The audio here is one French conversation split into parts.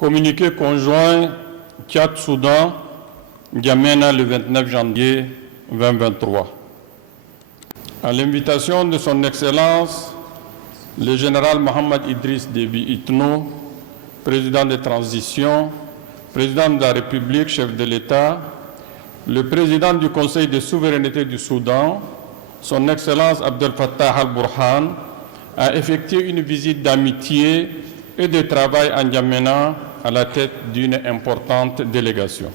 Communiqué conjoint Tchad-Soudan, N'Djamena le 29 janvier 2023. À l'invitation de son Excellence, le général Mohamed Idriss Déby Itno, président de transition, président de la République, chef de l'État, le président du Conseil de souveraineté du Soudan, son Excellence Abdel Fattah al-Burhan, a effectué une visite d'amitié et de travail à N'Djamena à la tête d'une importante délégation.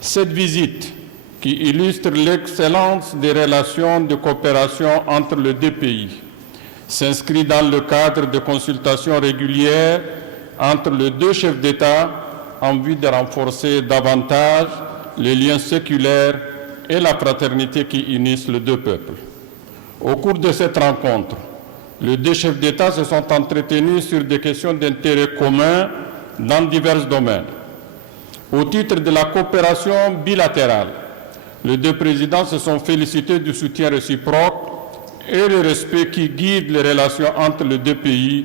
Cette visite, qui illustre l'excellence des relations de coopération entre les deux pays, s'inscrit dans le cadre de consultations régulières entre les deux chefs d'État en vue de renforcer davantage les liens séculaires et la fraternité qui unissent les deux peuples. Au cours de cette rencontre, les deux chefs d'État se sont entretenus sur des questions d'intérêt commun dans divers domaines. Au titre de la coopération bilatérale, les deux présidents se sont félicités du soutien réciproque et le respect qui guide les relations entre les deux pays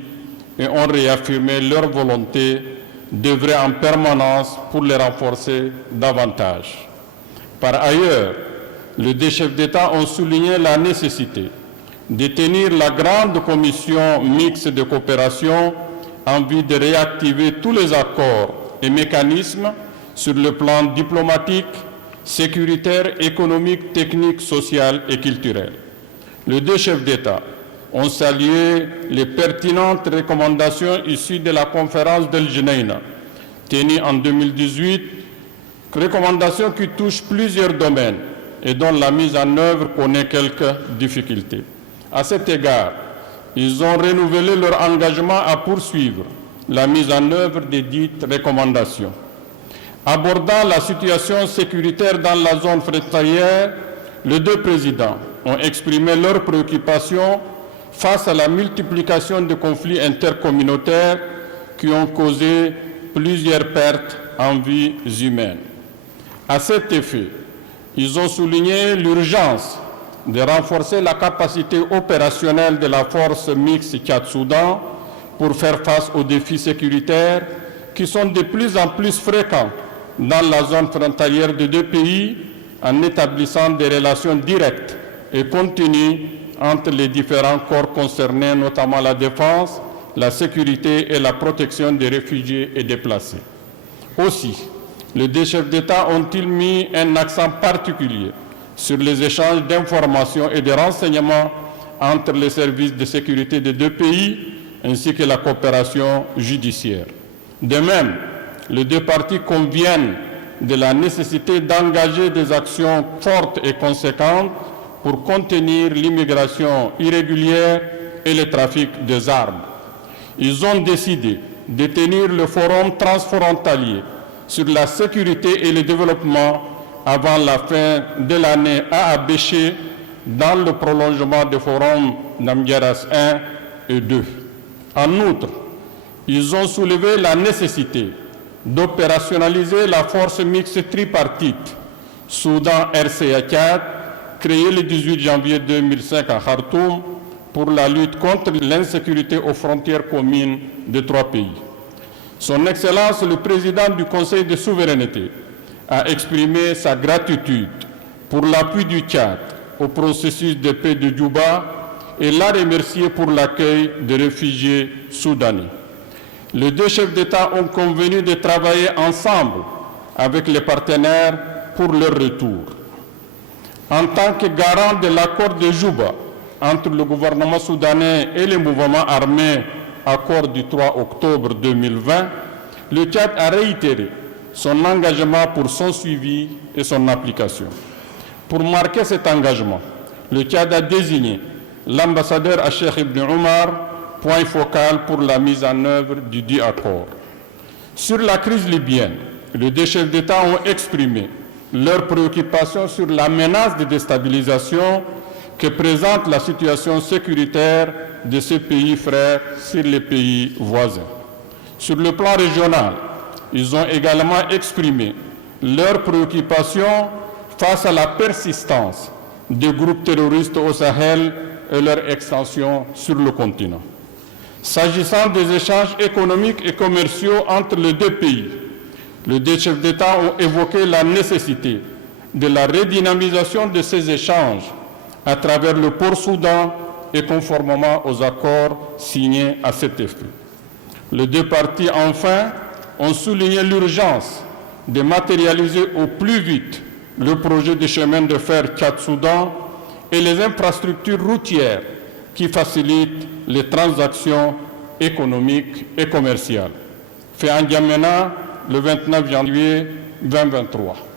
et ont réaffirmé leur volonté d'œuvrer en permanence pour les renforcer davantage. Par ailleurs, les deux chefs d'État ont souligné la nécessité de tenir la grande commission mixte de coopération en vue de réactiver tous les accords et mécanismes sur le plan diplomatique, sécuritaire, économique, technique, social et culturel. Les deux chefs d'État ont salué les pertinentes recommandations issues de la conférence d'El Geneina, tenue en 2018, recommandations qui touchent plusieurs domaines et dont la mise en œuvre connaît quelques difficultés. À cet égard, ils ont renouvelé leur engagement à poursuivre la mise en œuvre des dites recommandations. Abordant la situation sécuritaire dans la zone frontalière, les deux présidents ont exprimé leurs préoccupations face à la multiplication de conflits intercommunautaires qui ont causé plusieurs pertes en vies humaines. À cet effet, ils ont souligné l'urgence de renforcer la capacité opérationnelle de la force mixte Tchad-Soudan pour faire face aux défis sécuritaires qui sont de plus en plus fréquents dans la zone frontalière des deux pays en établissant des relations directes et continues entre les différents corps concernés, notamment la défense, la sécurité et la protection des réfugiés et déplacés. Aussi, les deux chefs d'État ont-ils mis un accent particulier sur les échanges d'informations et de renseignements entre les services de sécurité des deux pays, ainsi que la coopération judiciaire. De même, les deux parties conviennent de la nécessité d'engager des actions fortes et conséquentes pour contenir l'immigration irrégulière et le trafic des armes. Ils ont décidé de tenir le forum transfrontalier sur la sécurité et le développement avant la fin de l'année à Abéché, dans le prolongement des forums d'Amgueras 1 et 2. En outre, ils ont soulevé la nécessité d'opérationnaliser la force mixte tripartite Soudan-RCA-Tchad, créée le 18 janvier 2005 à Khartoum pour la lutte contre l'insécurité aux frontières communes des trois pays. Son Excellence, le président du Conseil de souveraineté, a exprimé sa gratitude pour l'appui du Tchad au processus de paix de Djouba et l'a remercié pour l'accueil des réfugiés soudanais. Les deux chefs d'État ont convenu de travailler ensemble avec les partenaires pour leur retour. En tant que garant de l'accord de Djouba entre le gouvernement soudanais et les mouvements armés, accord du 3 octobre 2020, le Tchad a réitéré son engagement pour son suivi et son application. Pour marquer cet engagement, le Tchad a désigné l'ambassadeur à Cheikh Ibn Omar, point focal pour la mise en œuvre du dit accord. Sur la crise libyenne, les deux chefs d'État ont exprimé leurs préoccupations sur la menace de déstabilisation que présente la situation sécuritaire de ce pays frère sur les pays voisins. Sur le plan régional, ils ont également exprimé leurs préoccupations face à la persistance des groupes terroristes au Sahel et leur extension sur le continent. S'agissant des échanges économiques et commerciaux entre les deux pays, les deux chefs d'État ont évoqué la nécessité de la redynamisation de ces échanges à travers le port Soudan et conformément aux accords signés à cet effet. Les deux parties, enfin, ont souligné l'urgence de matérialiser au plus vite le projet de chemin de fer Tchad-Soudan et les infrastructures routières qui facilitent les transactions économiques et commerciales. Fait en N'Djamena le 29 janvier 2023.